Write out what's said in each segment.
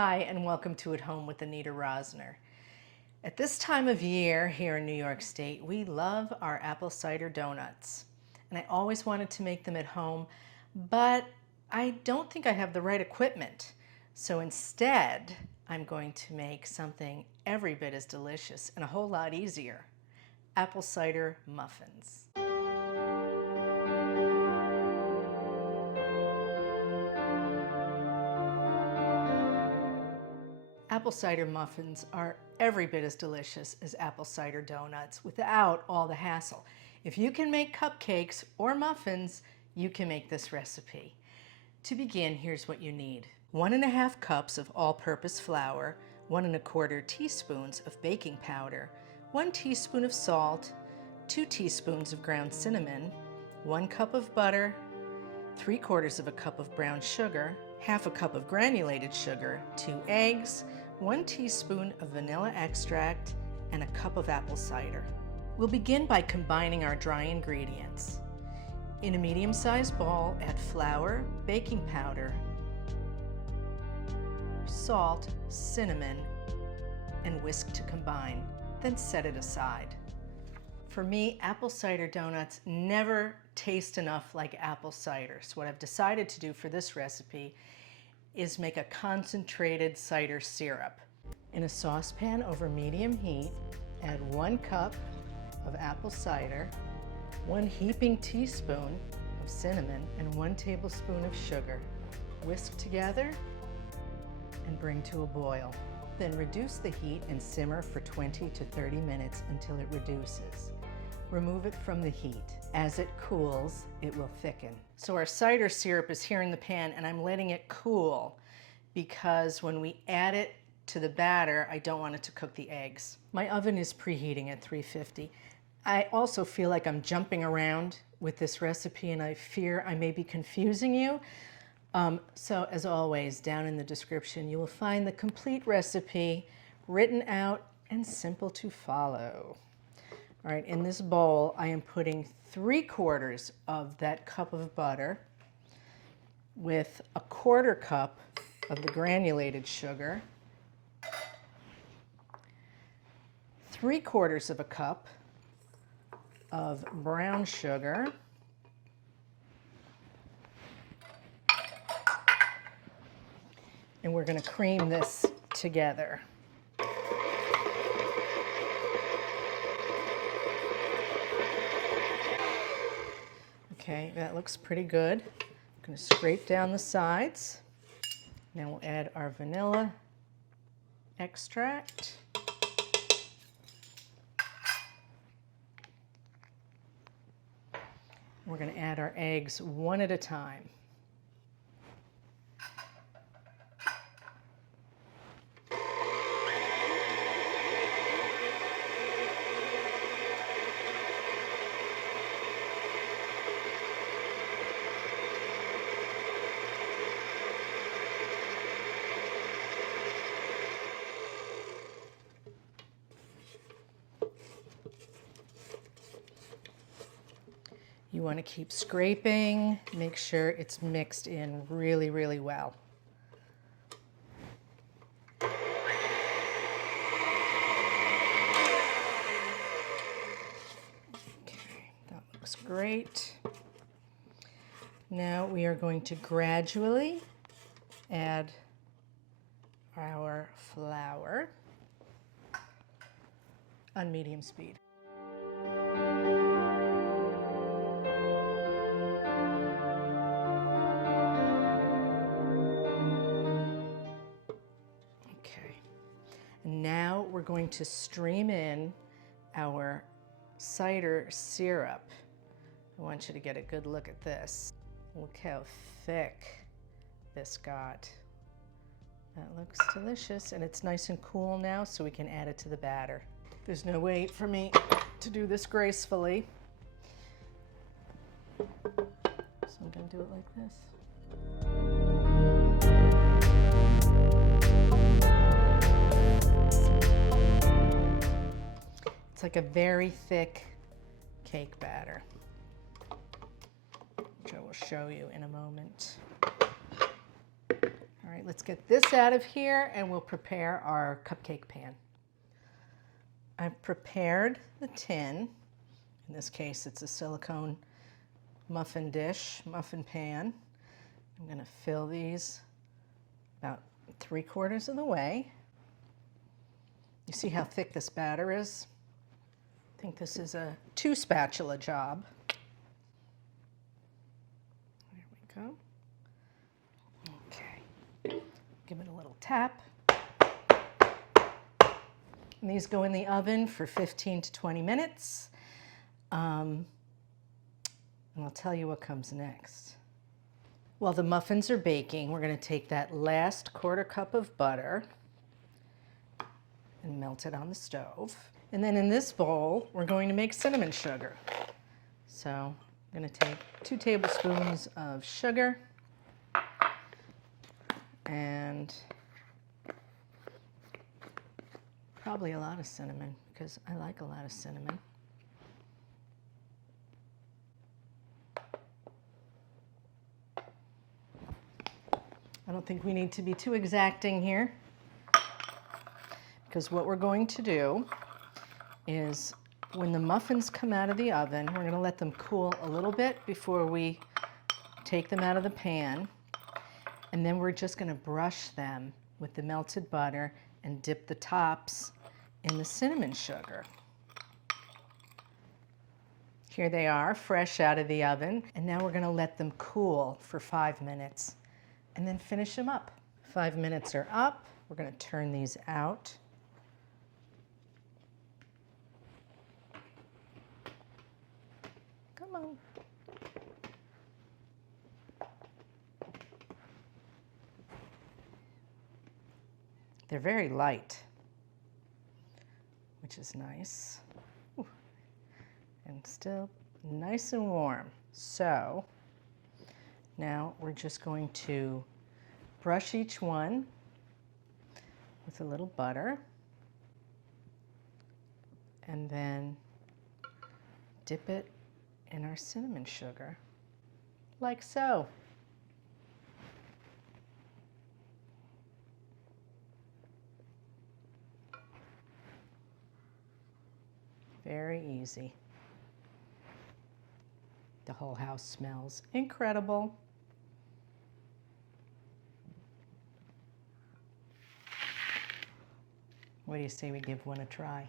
Hi, and welcome to At Home with Anita Rosner. At this time of year here in New York State, we love our apple cider donuts. And I always wanted to make them at home, but I don't think I have the right equipment. So instead, I'm going to make something every bit as delicious and a whole lot easier: apple cider muffins. Apple cider muffins are every bit as delicious as apple cider donuts without all the hassle. If you can make cupcakes or muffins, you can make this recipe. To begin, here's what you need. 1½ cups of all-purpose flour, 1¼ teaspoons of baking powder, 1 teaspoon of salt, 2 teaspoons of ground cinnamon, 1 cup of butter, 3/4 cup of brown sugar, 1/2 cup of granulated sugar, 2 eggs, 1 teaspoon of vanilla extract, and a cup of apple cider. We'll begin by combining our dry ingredients. In a medium-sized bowl, add flour, baking powder, salt, cinnamon, and whisk to combine. Then set it aside. For me, apple cider donuts never taste enough like apple cider. So what I've decided to do for this recipe is make a concentrated cider syrup. In a saucepan over medium heat, add 1 cup of apple cider, 1 heaping teaspoon of cinnamon, and 1 tablespoon of sugar. Whisk together and bring to a boil. Then reduce the heat and simmer for 20 to 30 minutes until it reduces. Remove it from the heat. As it cools, it will thicken. So our cider syrup is here in the pan, and I'm letting it cool because when we add it to the batter, I don't want it to cook the eggs. My oven is preheating at 350. I also feel like I'm jumping around with this recipe, and I fear I may be confusing you. So as always, down in the description, you will find the complete recipe written out and simple to follow. All right, in this bowl, I am putting 3/4 of that cup of butter with 1/4 cup of the granulated sugar, 3/4 cup of brown sugar, and we're going to cream this together. Okay, that looks pretty good. I'm going to scrape down the sides. Now we'll add our vanilla extract. We're going to add our eggs one at a time. You want to keep scraping, make sure it's mixed in really, really well. Okay, that looks great. Now we are going to gradually add our flour on medium speed. Now we're going to stream in our cider syrup. I want you to get a good look at this. Look how thick this got. That looks delicious, and it's nice and cool now, so we can add it to the batter. There's no way for me to do this gracefully, so I'm going to do it like this. It's like a very thick cake batter, which I will show you in a moment. All right, let's get this out of here and we'll prepare our cupcake pan. I've prepared the tin. In this case, it's a silicone muffin dish, muffin pan. I'm going to fill these about 3/4 of the way. You see how thick this batter is? I think this is a 2 spatula job. There we go. Okay. Give it a little tap. And these go in the oven for 15 to 20 minutes. And I'll tell you what comes next. While the muffins are baking, we're going to take that last 1/4 cup of butter and melt it on the stove. And then in this bowl, we're going to make cinnamon sugar. So I'm going to take 2 tablespoons of sugar and probably a lot of cinnamon because I like a lot of cinnamon. I don't think we need to be too exacting here because what we're going to do is when the muffins come out of the oven, we're going to let them cool a little bit before we take them out of the pan. And then we're just going to brush them with the melted butter and dip the tops in the cinnamon sugar. Here they are, fresh out of the oven. And now we're going to let them cool for 5 minutes and then finish them up. 5 minutes are up. We're going to turn these out. Come on. They're very light, which is nice. Ooh. And still nice and warm. So now we're just going to brush each one with a little butter and then dip it in our cinnamon sugar, like so. Very easy. The whole house smells incredible. What do you say we give one a try?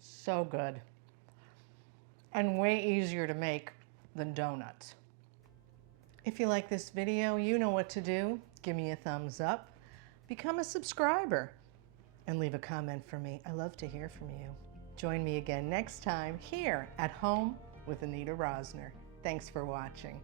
So good. And way easier to make than donuts. If you like this video, you know what to do. Give me a thumbs up. Become a subscriber and leave a comment for me. I love to hear from you. Join me again next time here at Home with Anita Rosner. Thanks for watching.